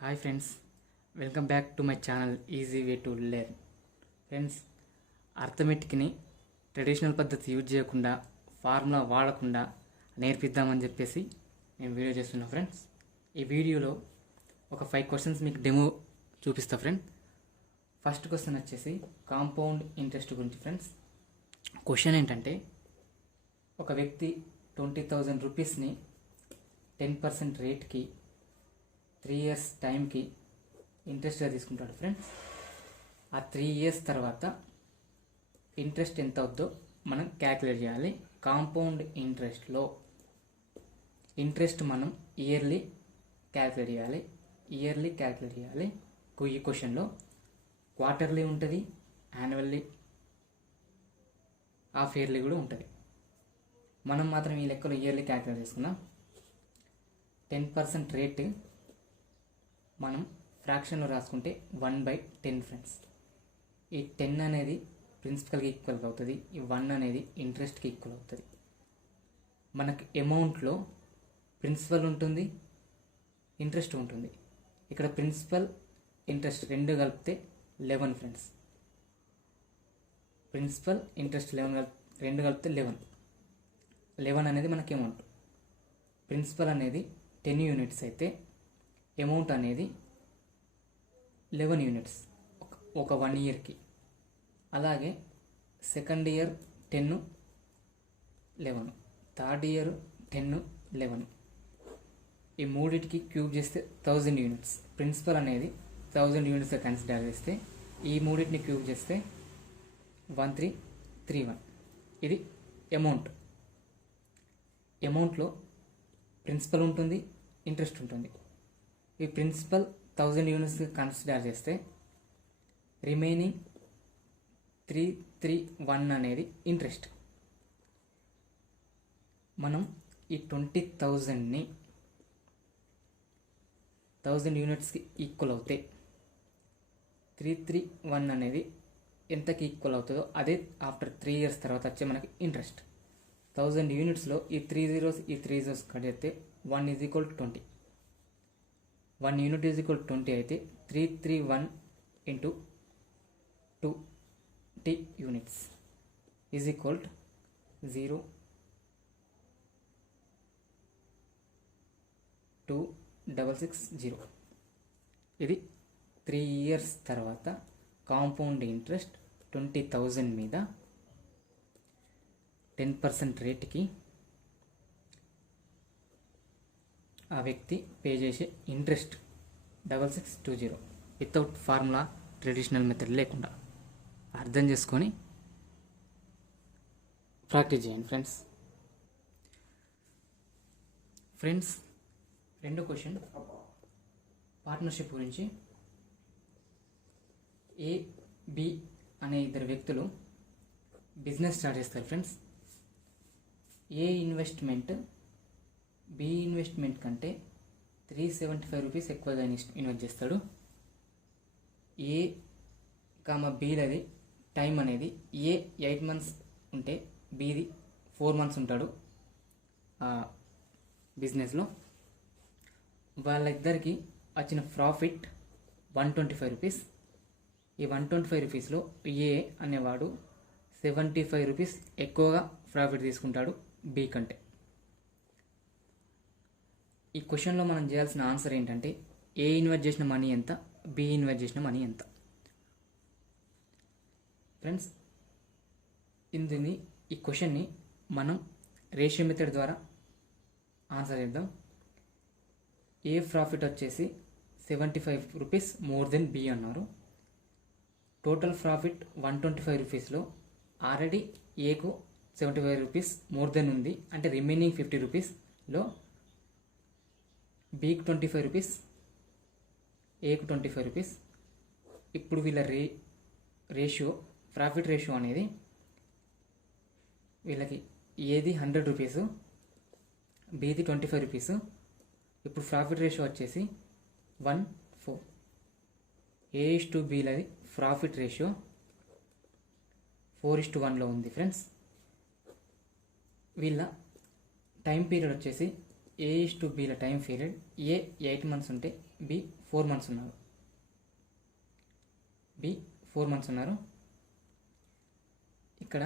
Hi friends, welcome back to my channel easy way to learn. Friends, అర్థమెటిక్ని traditional పద్ధతి use చేయకుండా formula వాడకుండా నేర్పిద్దామని చెప్పేసి నేను వీడియో చేస్తున్నాను. ఫ్రెండ్స్, ఈ వీడియోలో ఒక 5 క్వశ్చన్స్ మీకు డెమో చూపిస్తా. ఫ్రెండ్, ఫస్ట్ క్వశ్చన్ వచ్చేసి కాంపౌండ్ ఇంట్రెస్ట్ గురించి. ఫ్రెండ్స్, క్వశ్చన్ ఏంటంటే, ఒక వ్యక్తి 20,000 రూపీస్ని 10% రేట్కి 3 ఇయర్స్ టైంకి ఇంట్రెస్ట్గా తీసుకుంటాడు. ఫ్రెండ్స్, ఆ 3 ఇయర్స్ తర్వాత ఇంట్రెస్ట్ ఎంత అవుద్దో మనం క్యాలిక్యులేట్ చేయాలి. కాంపౌండ్ ఇంట్రెస్ట్లో ఇంట్రెస్ట్ మనం ఇయర్లీ క్యాలిక్యులేట్ చేయాలి. ఈ క్వశ్చన్లో క్వార్టర్లీ ఉంటుంది, యాన్యువల్లీ, హాఫ్ ఇయర్లీ కూడా ఉంటుంది. మనం మాత్రం ఈ లెక్కలో ఇయర్లీ క్యాలిక్యులేట్ చేసుకున్నాం. 10% రేట్ మనం ఫ్రాక్షన్లో రాసుకుంటే 1/10. ఫ్రెండ్స్, ఈ 10 అనేది ప్రిన్సిపల్కి ఈక్వల్గా అవుతుంది, ఈ 1 అనేది ఇంట్రెస్ట్కి ఈక్వల్ అవుతుంది. మనకు అమౌంట్లో ప్రిన్సిపల్ ఉంటుంది, ఇంట్రెస్ట్ ఉంటుంది. ఇక్కడ ప్రిన్సిపల్, ఇంట్రెస్ట్ రెండు కలిపితే 11. ఫ్రెండ్స్, ప్రిన్సిపల్, ఇంట్రెస్ట్ రెండు కలిపితే 11 అనేది మనకి అమౌంట్. ప్రిన్సిపల్ అనేది 10 యూనిట్స్ అయితే అమౌంట్ అనేది 11 యూనిట్స్ ఒక 1 ఇయర్కి. అలాగే సెకండ్ ఇయర్ 10, 11, థర్డ్ ఇయర్ 10, 11. ఈ మూడింటికి క్యూబ్ చేస్తే 1000 యూనిట్స్. ప్రిన్సిపల్ అనేది 1000 యూనిట్స్గా కన్సిడర్ చేస్తే ఈ మూడింటిని క్యూబ్ చేస్తే 1331. ఇది అమౌంట్. అమౌంట్లో ప్రిన్సిపల్ ఉంటుంది, ఇంట్రెస్ట్ ఉంటుంది. ఈ ప్రిన్సిపల్ 1000 యూనిట్స్ కన్సిడర్ చేస్తే రిమైనింగ్ 331 అనేది ఇంట్రెస్ట్. మనం ఈ 20,000ని 1000 యూనిట్స్కి ఈక్వల్ అవుతే 331 అనేది ఎంతకి ఈక్వల్ అవుతుందో అదే ఆఫ్టర్ 3 ఇయర్స్ తర్వాత వచ్చే మనకి ఇంట్రెస్ట్. 1000 యూనిట్స్లో ఈ 3 zeros ఈ 3 zeros కట్ చేస్తే 1 = 20. 1 యూనిట్ = 20 అయితే 331 × 20 యూనిట్స్ = 0.2660. ఇది 3 ఇయర్స్ తర్వాత కాంపౌండ్ ఇంట్రెస్ట్ 20,000 మీద 10% రేట్కి ఆ వ్యక్తి పే చేసే interest 6620 without formula, traditional method లేకుండా. అర్థం చేసుకొని ప్రాక్టీస్ చేయండి. ఫ్రెండ్స్, రెండో క్వశ్చన్ పార్ట్నర్షిప్ గురించి. ఏ, బి అనే ఇద్దరు వ్యక్తులు బిజినెస్ స్టార్ట్ చేస్తారు. ఫ్రెండ్స్, ఏ ఇన్వెస్ట్మెంట్ బి ఇన్వెస్ట్మెంట్ కంటే 375 రూపీస్ ఎక్కువగా ఇన్వెస్ట్ చేస్తాడు. ఏ బిలది టైం అనేది ఏ 8 మంత్స్ ఉంటే బిది 4 మంత్స్ ఉంటాడు ఆ బిజినెస్లో. వాళ్ళిద్దరికి వచ్చిన ప్రాఫిట్ 125 రూపీస్. ఈ 125 రూపీస్లో ఏ అనేవాడు 75 రూపీస్ ఎక్కువగా ప్రాఫిట్ తీసుకుంటాడు బి కంటే. ఈ క్వశ్చన్లో మనం చేయాల్సిన ఆన్సర్ ఏంటంటే, ఏ ఇన్వెస్ట్ చేసిన మనీ ఎంత, బి ఇన్వెస్ట్ చేసిన మనీ ఎంత. ఫ్రెండ్స్, ఈ క్వశ్చన్ని మనం రేషియో మెథడ్ ద్వారా ఆన్సర్ చేద్దాం. ఏ ప్రాఫిట్ వచ్చేసి 75 రూపీస్ మోర్ దెన్ బి అన్నారు. టోటల్ ప్రాఫిట్ 125 రూపీస్లో ఆల్రెడీ ఏకు 75 రూపీస్ మోర్ దెన్ ఉంది, అంటే రిమైనింగ్ 50 రూపీస్లో బికి 25 రూపీస్, ఏకు 25 రూపీస్. ఇప్పుడు వీళ్ళ ప్రాఫిట్ రేషియో అనేది వీళ్ళకి ఏది 100 రూపీస్, బిది 25 రూపీస్. ఇప్పుడు ప్రాఫిట్ రేషియో వచ్చేసి 1:4. A/Bలది ప్రాఫిట్ రేషియో 4:1లో ఉంది. ఫ్రెండ్స్, వీళ్ళ టైం పీరియడ్ వచ్చేసి A/Bల టైం పీరియడ్ A 8 months ఉంటే B 4 months ఉన్నారు. ఇక్కడ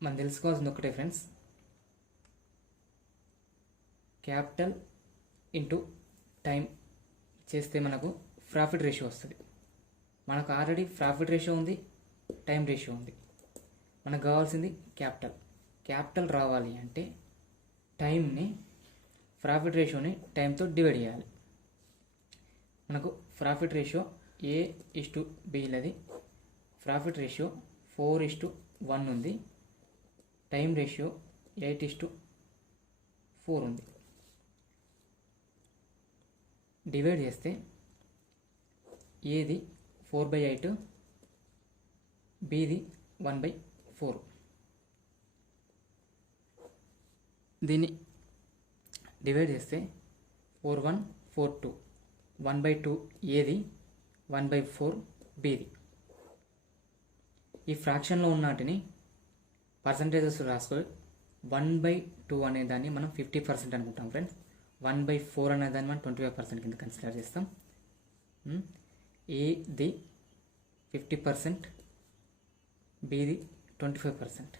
మనం తెలుసుకోవాల్సింది ఒకటే ఫ్రెండ్స్, క్యాపిటల్ ఇంటూ టైం చేస్తే మనకు ప్రాఫిట్ రేషియో వస్తుంది. మనకు ఆల్రెడీ ప్రాఫిట్ రేషియో ఉంది, టైం రేషియో ఉంది. మనకు కావాల్సింది క్యాపిటల్ రావాలి అంటే టైంని, ప్రాఫిట్ రేషియోని టైంతో డివైడ్ చేయాలి. మనకు ప్రాఫిట్ రేషియో A/Bలది ప్రాఫిట్ రేషియో 4:1 ఉంది, టైం రేషియో 8:4 ఉంది. డివైడ్ చేస్తే ఏది 4/8, బిది 1/4. దీన్ని డివైడ్ చేస్తే 4 1 4 2, 1/2 ఏది, 1/4 బిది. ఈ ఫ్రాక్షన్లో ఉన్న వాటిని పర్సంటేజెస్ రాసుకోవాలి. 1/2 అనే దాన్ని మనం 50% అనుకుంటాం ఫ్రెండ్స్. 1/4 అనే దాన్ని మనం 25% కింద కన్సిడర్ చేస్తాం. ఏది 50%, బిది 25%.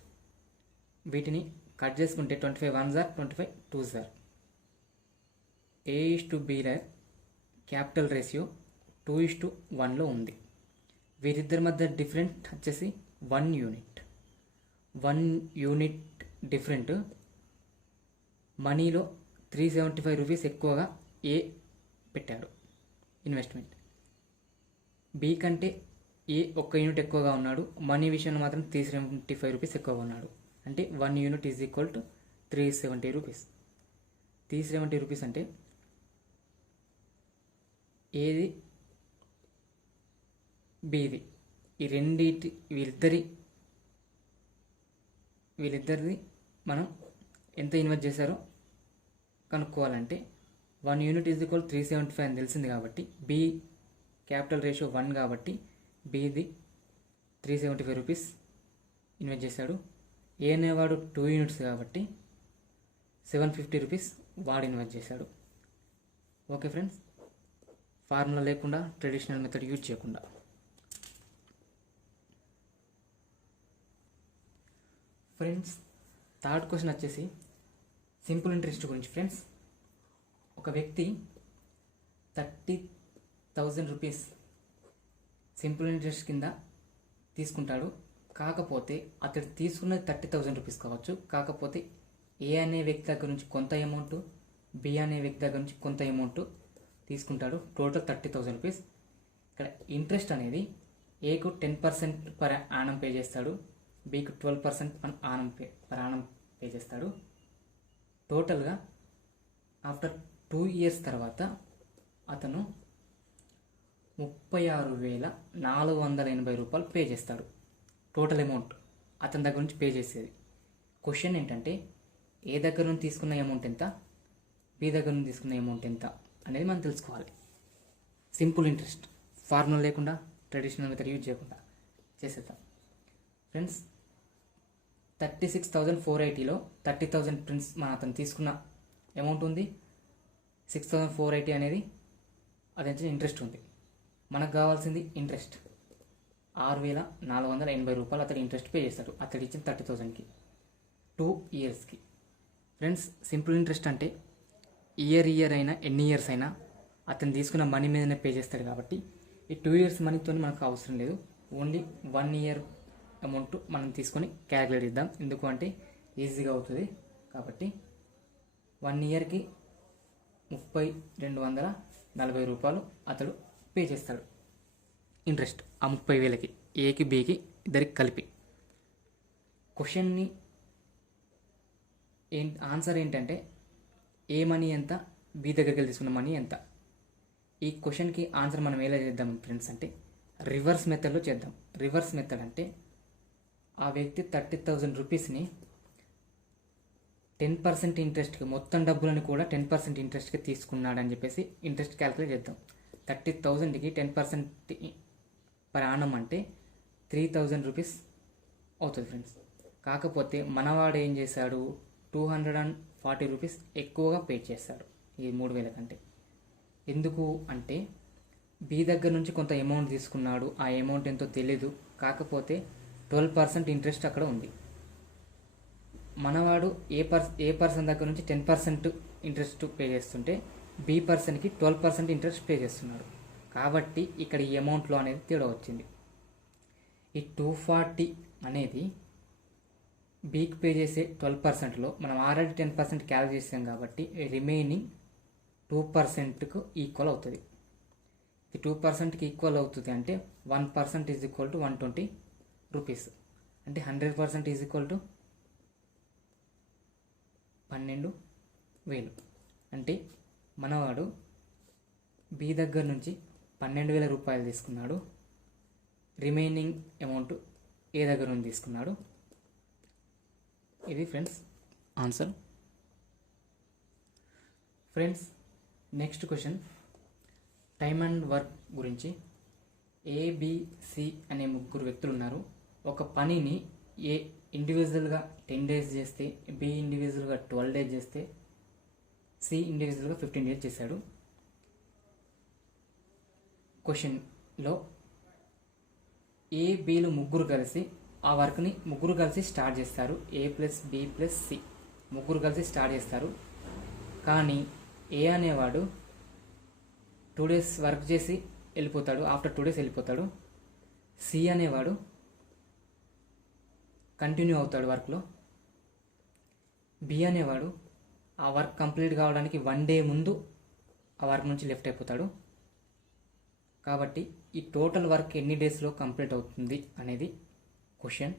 వీటిని కట్ చేసుకుంటే 25 1s are 25 2s are. A/Bల క్యాపిటల్ రేషియో 2:1లో ఉంది. వీరిద్దరి మధ్య డిఫరెంట్ వచ్చేసి 1 యూనిట్. 1 unit different. మనీలో 375 రూపీస్ ఎక్కువగా ఏ పెట్టాడు ఇన్వెస్ట్మెంట్. బి కంటే ఏ 1 యూనిట్ ఎక్కువగా ఉన్నాడు, మనీ విషయంలో మాత్రం 375 రూపీస్ ఎక్కువగా ఉన్నాడు. అంటే 1 unit is equal to 370 rupees. 370 rupees అంటే ఏది, బిది. ఈ రెండింటి వీళ్ళిద్దరిది మనం ఎంత ఇన్వెస్ట్ చేశారో కనుక్కోవాలంటే 1 యూనిట్ ఈజ్ ఈక్వల్ 375 అని తెలిసింది కాబట్టి, బి క్యాపిటల్ రేషియో 1 కాబట్టి బిది 375 రూపీస్ ఇన్వెస్ట్ చేశాడు. ఏ అనేవాడు 2 యూనిట్స్ కాబట్టి 750 రూపీస్ వాడు ఇన్వెస్ట్ చేశాడు. ఓకే ఫ్రెండ్స్, ఫార్ములా లేకుండా, ట్రెడిషనల్ మెథడ్ యూజ్ చేయకుండా. ఫ్రెండ్స్, థర్డ్ క్వశ్చన్ వచ్చేసి సింపుల్ ఇంట్రెస్ట్ గురించి. ఫ్రెండ్స్, ఒక వ్యక్తి 30,000 రూపీస్ సింపుల్ ఇంట్రెస్ట్ కింద తీసుకుంటాడు. కాకపోతే అతడు తీసుకున్నది 30,000 రూపీస్ కావచ్చు. కాకపోతే ఏ అనే వ్యక్తి దగ్గర నుంచి కొంత అమౌంట్, బి అనే వ్యక్తి దగ్గర నుంచి కొంత అమౌంట్ తీసుకుంటాడు. Total 30,000 rupees. ఇక్కడ ఇంట్రెస్ట్ అనేది ఏకు 10% పర్ యానం పే చేస్తాడు, బికు 12% పర్ యానం పే చేస్తాడు. టోటల్గా ఆఫ్టర్ 2 years తర్వాత అతను 36,480 రూపాయలు పే చేస్తాడు. టోటల్ అమౌంట్ అతని దగ్గర నుంచి పే చేసేది. క్వశ్చన్ ఏంటంటే ఏ దగ్గర నుంచి తీసుకున్న అమౌంట్ ఎంత, బి దగ్గర నుంచి తీసుకున్న అమౌంట్ ఎంత అనేది మనం తెలుసుకోవాలి. సింపుల్ ఇంట్రెస్ట్ ఫార్ములా లేకుండా, ట్రెడిషనల్ మెథడ్ యూజ్ చేయకుండా చేసేద్దాం. ఫ్రెండ్స్, 36,480లో 30,000 ప్రిన్స్ అతను తీసుకున్న అమౌంట్ ఉంది. 6,480 అనేది అదే ఇంట్రెస్ట్ ఉంది. మనకు కావాల్సింది ఇంట్రెస్ట్ 6,480 రూపాయలు అతడు ఇంట్రెస్ట్ పే చేస్తాడు అతడు ఇచ్చిన 30,000కి 2 yearsకి. ఫ్రెండ్స్, సింపుల్ ఇంట్రెస్ట్ అంటే ఇయర్ అయినా ఎన్ని ఇయర్స్ అయినా అతను తీసుకున్న మనీ మీదనే పే చేస్తాడు. కాబట్టి ఈ 2 years మనీతో మనకు అవసరం లేదు. ఓన్లీ 1 year అమౌంట్ మనం తీసుకొని క్యాలిక్యులేట్ ఇద్దాం. ఎందుకు అంటే ఈజీగా అవుతుంది. కాబట్టి 1 yearకి 3,240 రూపాయలు అతడు పే చేస్తాడు ఇంట్రెస్ట్. ఆ 30,000కి ఏకి బికి ఇద్దరికి కలిపి. క్వశ్చన్ని ఆన్సర్ ఏంటంటే ఏ మనీ ఎంత, బి దగ్గరికి వెళ్ళి తీసుకున్న మనీ ఎంత. ఈ క్వశ్చన్కి ఆన్సర్ మనం ఎలా చేద్దాం ఫ్రెండ్స్ అంటే రివర్స్ మెథడ్లో చేద్దాం. రివర్స్ మెథడ్ అంటే ఆ వ్యక్తి 30,000 రూపీస్ని 10% ఇంట్రెస్ట్కి, మొత్తం డబ్బులను కూడా 10% ఇంట్రెస్ట్కి తీసుకున్నాడని చెప్పేసి ఇంట్రెస్ట్ క్యాలిక్యులేట్ చేద్దాం. 30,000కి 10% పర్ యానం అంటే 3,000 రూపీస్ అవుతుంది ఫ్రెండ్స్. కాకపోతే మనవాడు ఏం చేశాడు, రూపీస్ ఎక్కువగా పే చేస్తాడు ఈ 3,000 కంటే. ఎందుకు అంటే బి దగ్గర నుంచి కొంత అమౌంట్ తీసుకున్నాడు, ఆ అమౌంట్ ఎంతో తెలీదు, కాకపోతే 12% ఇంట్రెస్ట్ అక్కడ ఉంది. మనవాడు ఏ పర్సన్ దగ్గర నుంచి 10% ఇంట్రెస్ట్ పే చేస్తుంటే బి పర్సన్కి 12% ఇంట్రెస్ట్ పే చేస్తున్నాడు. కాబట్టి ఇక్కడ ఈ అమౌంట్లో అనేది తేడా వచ్చింది. ఈ 240 అనేది బీకి పే చేసే 12%లో మనం ఆల్రెడీ 10% క్యాల్కులేట్ చేసాం కాబట్టి రిమైనింగ్ 2%కు ఈక్వల్ అవుతుంది. ఇది 2%కి ఈక్వల్ అవుతుంది అంటే 1% ఈజ్ ఈక్వల్ టు 120 రూపీస్. అంటే 100% ఈజ్ ఈక్వల్ టు 12,000. అంటే మనవాడు బి దగ్గర నుంచి 12,000 రూపాయలు తీసుకున్నాడు, రిమైనింగ్ అమౌంట్ ఏ దగ్గర నుంచి తీసుకున్నాడు. ఇది friends answer. Friends next question time and work గురించి. ఏబిసి అనే 3 వ్యక్తులు ఉన్నారు. ఒక పనిని ఏ ఇండివిజువల్గా 10 days చేస్తే, బి ఇండివిజువల్గా 12 days చేస్తే, సి ఇండివిజువల్గా 15 days చేశాడు. క్వశ్చన్లో ఏ బిలు ముగ్గురు కలిసి ఆ వర్క్ని ముగ్గురు కలిసి స్టార్ట్ చేస్తారు. ఏ ప్లస్ బి ప్లస్ సి ముగ్గురు కలిసి స్టార్ట్ చేస్తారు. కానీ ఏ అనేవాడు 2 days వర్క్ చేసి వెళ్ళిపోతాడు, ఆఫ్టర్ 2 days వెళ్ళిపోతాడు. సి అనేవాడు కంటిన్యూ అవుతాడు వర్క్లో. బి అనేవాడు ఆ వర్క్ కంప్లీట్ కావడానికి 1 day ముందు ఆ వర్క్ నుంచి లెఫ్ట్ అయిపోతాడు. కాబట్టి ఈ టోటల్ వర్క్ ఎన్ని డేస్లో కంప్లీట్ అవుతుంది అనేది క్వశ్చన్.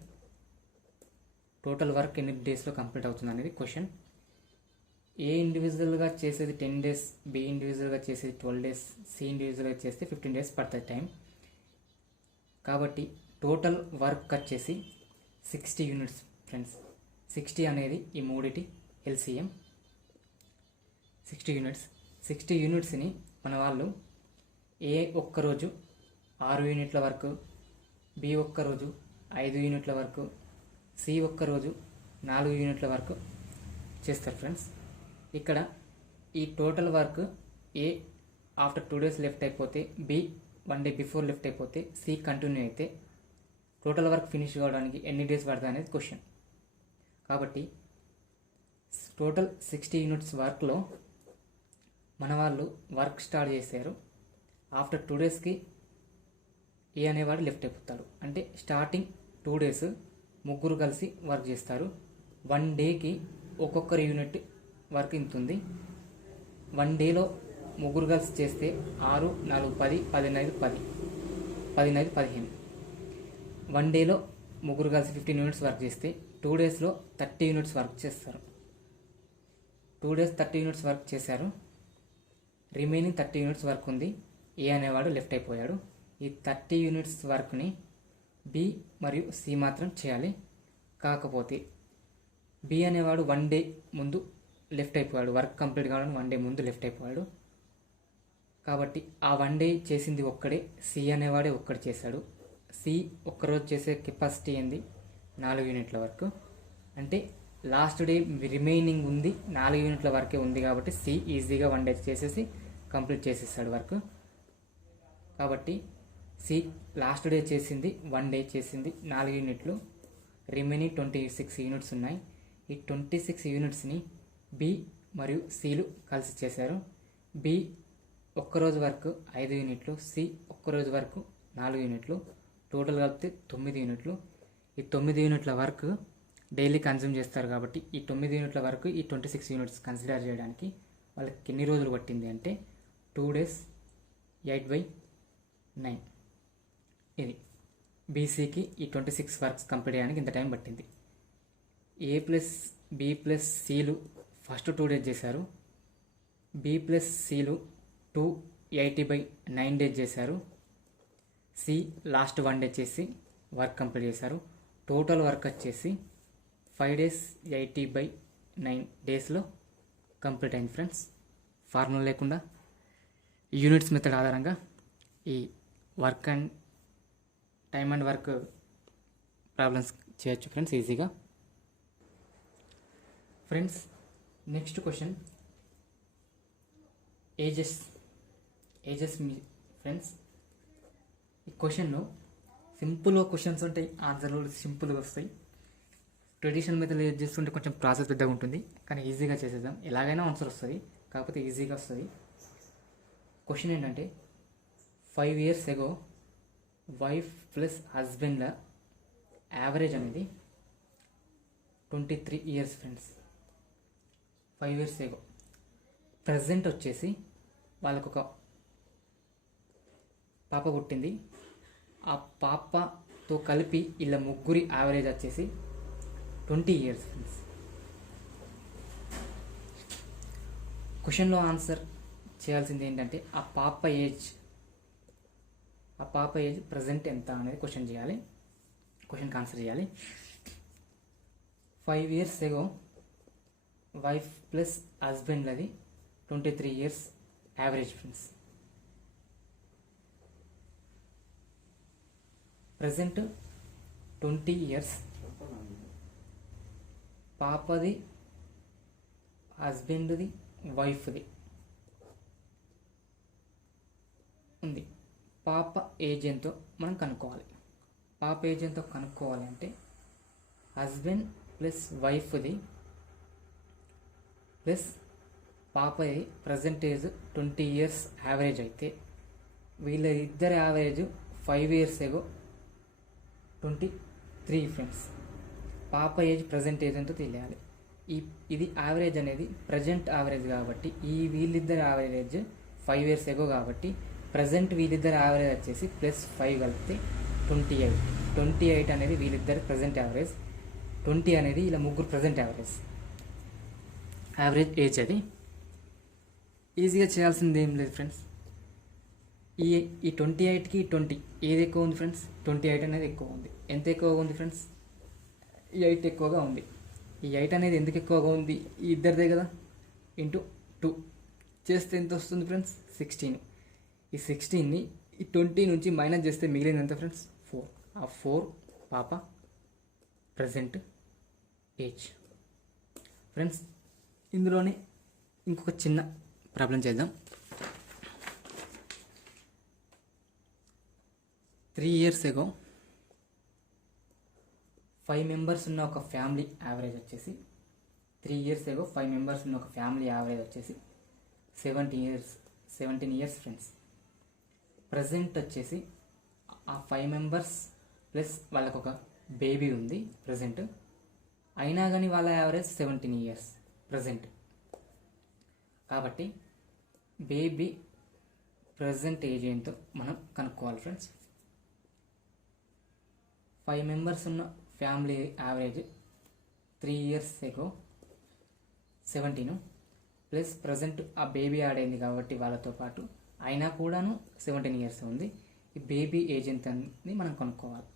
టోటల్ వర్క్ ఎన్ని డేస్లో కంప్లీట్ అవుతుంది అనేది క్వశ్చన్. ఏ ఇండివిజువల్గా చేసేది 10 days, బి ఇండివిజువల్గా చేసేది 12 days, సి ఇండివిజువల్గా చేస్తే 15 days పడుతుంది టైం. కాబట్టి టోటల్ వర్క్ వచ్చేసి 60 యూనిట్స్ ఫ్రెండ్స్. 60 అనేది ఈ మూడిటి ఎల్సిఎం. 60 యూనిట్స్ని మన వాళ్ళు ఏ ఒక్కరోజు 6 యూనిట్ల వరకు, బి ఒక్కరోజు 5 యూనిట్ల వరకు, సి ఒక్కరోజు 4 యూనిట్ల వరకు చేస్తారు ఫ్రెండ్స్. ఇక్కడ ఈ టోటల్ వర్క్ ఏ ఆఫ్టర్ 2 days లెఫ్ట్ అయిపోతే, బి 1 day బిఫోర్ లెఫ్ట్ అయిపోతే, సి కంటిన్యూ అయితే టోటల్ వర్క్ ఫినిష్ కావడానికి ఎన్ని డేస్ పడుతుంది అనేది క్వశ్చన్. కాబట్టి టోటల్ 60 యూనిట్స్ వర్క్లో మన వాళ్ళు వర్క్ స్టార్ట్ చేశారు. ఆఫ్టర్ 2 daysకి ఏ అనేవాడు లెఫ్ట్ అయిపోతాడు. అంటే స్టార్టింగ్ 2 days ముగ్గురు కలిసి వర్క్ చేస్తారు. 1 dayకి ఒక్కొక్కరి యూనిట్ వర్క్ ఇంతుంది. 1 dayలో ముగ్గురు కలిసి చేస్తే 6, 4, 10, 15, 10, 15, 15. 1 dayలో ముగ్గురు కలిసి 15 యూనిట్స్ వర్క్ చేస్తే 2 daysలో 30 యూనిట్స్ వర్క్ చేస్తారు. 2 days 30 యూనిట్స్ వర్క్ చేశారు. రిమైనింగ్ 30 యూనిట్స్ వర్క్ ఉంది. ఏ అనేవాడు లెఫ్ట్ అయిపోయాడు. ఈ 30 యూనిట్స్ వర్క్ని బి మరియు సి మాత్రం చేయాలి. కాకపోతే బి అనేవాడు 1 day ముందు లెఫ్ట్ అయిపోయాడు, వర్క్ కంప్లీట్ కావడానికి 1 day ముందు లెఫ్ట్ అయిపోయాడు. కాబట్టి ఆ 1 day చేసింది ఒక్కడే, సి అనేవాడే ఒక్కడు చేశాడు. సి ఒక్కరోజు చేసే కెపాసిటీ ఏంది 4 యూనిట్ల వరకు. అంటే లాస్ట్ డే రిమైనింగ్ ఉంది 4 యూనిట్ల వరకే ఉంది. కాబట్టి సి ఈజీగా 1 day చేసేసి కంప్లీట్ చేసేసాడు వర్క్. కాబట్టి సి లాస్ట్ డే చేసింది 1 day చేసింది 4 యూనిట్లు, రిమైనింగ్ 26 యూనిట్స్ ఉన్నాయి. ఈ 26 యూనిట్స్ని బి మరియు సిలు కలిసి చేశారు. బి ఒక్కరోజు వరకు 5 యూనిట్లు, సి ఒక్కరోజు వరకు 4 యూనిట్లు, టోటల్ కలిపితే 9 యూనిట్లు. ఈ 9 యూనిట్ల వర్క్ డైలీ కన్జ్యూమ్ చేస్తారు. కాబట్టి ఈ 9 యూనిట్ల వరకు ఈ 26 యూనిట్స్ కన్సిడర్ చేయడానికి వాళ్ళకి ఎన్ని రోజులు పట్టింది అంటే 2 days 8/9. ఇది బీసీకి ఈ 26 వర్క్స్ కంప్లీట్ చేయడానికి ఇంత టైం పట్టింది. ఏ ప్లస్ బి ప్లస్ సిలు ఫస్ట్ 2 days చేశారు. బి ప్లస్ సిలు 280/9 days చేశారు. సి లాస్ట్ 1 day చేసి వర్క్ కంప్లీట్ చేశారు. టోటల్ వర్క్ వచ్చేసి 5 days 80/9 daysలో కంప్లీట్ అయింది ఫ్రెండ్స్. ఫార్ములా లేకుండా యూనిట్స్ మెథడ్ ఆధారంగా ఈ work and time and work problems చేయొచ్చు ఫ్రెండ్స్ ఈజీగా. ఫ్రెండ్స్ నెక్స్ట్ క్వశ్చన్ ఏజెస్ మీ ఫ్రెండ్స్. ఈ క్వశ్చన్లో సింపుల్గా క్వశ్చన్స్ ఉంటాయి, ఆన్సర్లు సింపుల్గా వస్తాయి. ట్రెడిషనల్ మెథడ్ యూజ్ చేస్తుంటే కొంచెం ప్రాసెస్ పెద్దగా ఉంటుంది, కానీ ఈజీగా చేసేద్దాం. ఎలాగైనా ఆన్సర్ వస్తుంది, కాకపోతే ఈజీగా వస్తుంది. క్వశ్చన్ ఏంటంటే 5 years ago వైఫ్ ప్లస్ హస్బెండ్ల యావరేజ్ అనేది 23 years friends. 5 years ago. Present వచ్చేసి వాళ్ళకు ఒక పాప పుట్టింది. ఆ పాపతో కలిపి ఇలా ముగ్గురి యావరేజ్ వచ్చేసి 20 years ఫ్రెండ్స్. క్వశ్చన్లో ఆన్సర్ చేయాల్సింది ఏంటంటే ఆ పాప ఏజ్ ప్రజెంట్ ఎంత అనేది క్వశ్చన్ చేయాలి, క్వశ్చన్కి ఆన్సర్ చేయాలి. 5 years ago వైఫ్ ప్లస్ హస్బెండ్లది 23 years average friends. Present 20 years పాపది హస్బెండ్ది వైఫ్ది ఉంది. పాప ఏజ్ ఎంతో మనం కనుక్కోవాలి. పాప ఏజ్ ఎంతో కనుక్కోవాలి అంటే హస్బెండ్ ప్లస్ వైఫ్ది ప్లస్ పాప ప్రజెంట్ ఏజ్ 20 years యావరేజ్ అయితే వీళ్ళ ఇద్దరి యావరేజ్ 5 years ago 23 ఫ్రెండ్స్. పాప ఏజ్ ప్రజెంట్ ఏజ్ ఎంతో తెలియాలి. ఇది యావరేజ్ అనేది ప్రజెంట్ యావరేజ్ కాబట్టి వీళ్ళిద్దరి యావరేజ్ 5 years ago కాబట్టి ప్రజెంట్ వీళ్ళిద్దరి యావరేజ్ వచ్చేసి +5 కలిపితే 28 అనేది వీళ్ళిద్దరి ప్రజెంట్ యావరేజ్, 20 అనేది ఇలా ముగ్గురు ప్రజెంట్ యావరేజ్ ఏజ్. అది ఈజీగా చేయాల్సింది ఏం లేదు ఫ్రెండ్స్. ఈ 28కి 20 ఏది ఎక్కువ ఉంది ఫ్రెండ్స్? 28 అనేది ఎక్కువ ఉంది. ఎంత ఎక్కువగా ఉంది ఫ్రెండ్స్? 8 ఎక్కువగా ఉంది. ఈ 8 అనేది ఎందుకు ఎక్కువగా ఉంది? ఈ ఇద్దరిదే కదా, ఇంటూ 2 చేస్తే ఎంత వస్తుంది ఫ్రెండ్స్? 16. ఈ 16ని ఈ 20 నుంచి మైనస్ చేస్తే మిగిలింది ఎంత ఫ్రెండ్స్? 4. ఆ 4 పాప ప్రజెంట్ ఏజ్ ఫ్రెండ్స్. ఇందులోనే ఇంకొక చిన్న ప్రాబ్లం చేద్దాం. 3 years ago 5 members ఉన్న ఒక ఫ్యామిలీ యావరేజ్ వచ్చేసి 3 years ago 5 members ఉన్న ఒక ఫ్యామిలీ యావరేజ్ వచ్చేసి 17 years ఫ్రెండ్స్. ప్రజెంట్ వచ్చేసి ఆ 5 members ప్లస్ వాళ్ళకు ఒక బేబీ ఉంది ప్రజెంట్, అయినా కానీ వాళ్ళ యావరేజ్ 17 years ప్రజెంట్. కాబట్టి బేబీ ప్రజెంట్ ఏజ్ ఏంటో మనం కనుక్కోవాలి ఫ్రెండ్స్. 5 members ఉన్న family average 3 years ago 17 plus present ఆ బేబీ యాడ్ అయింది కాబట్టి వాళ్ళతో పాటు అయినా కూడాను 17 years ఉంది. ఈ బేబీ ఏజ్ ఎంత అని మనం కనుక్కోవాలి.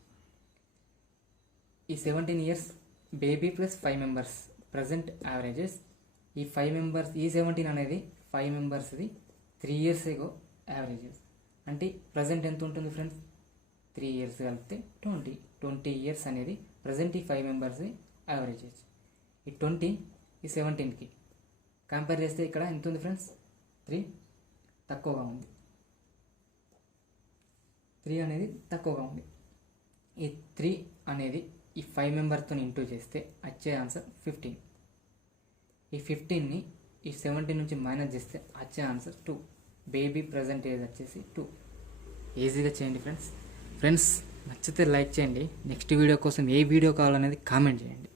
ఈ 17 years baby plus 5 members present averages. ఈ 5 members ఈ 17 అనేది 5 membersది 3 years ago యావరేజెస్. అంటే ప్రజెంట్ ఎంత ఉంటుంది ఫ్రెండ్స్? 3 years కలిపితే 20 years అనేది ప్రజెంట్ ఈ 5 members యావరేజెస్. ఈ 20 ఈ 17కి కంపేర్ చేస్తే ఇక్కడ ఎంత ఉంది ఫ్రెండ్స్? 3 తక్కువగా ఉంది. 3 అనేది తక్కువగా ఉంది. ఈ 3 అనేది ఈ 5 membersతో ఇంటూ చేస్తే వచ్చే ఆన్సర్ 15. ఈ 15ని ఈ 17 నుంచి మైనస్ చేస్తే వచ్చే ఆన్సర్ 2. బేబీ ప్రజెంట్ ఏజ్ వచ్చేసి 2. ఈజీగా చేయండి ఫ్రెండ్స్. నచ్చితే లైక్ చేయండి. నెక్స్ట్ వీడియో కోసం ఏ వీడియో కావాలనేది కామెంట్ చేయండి.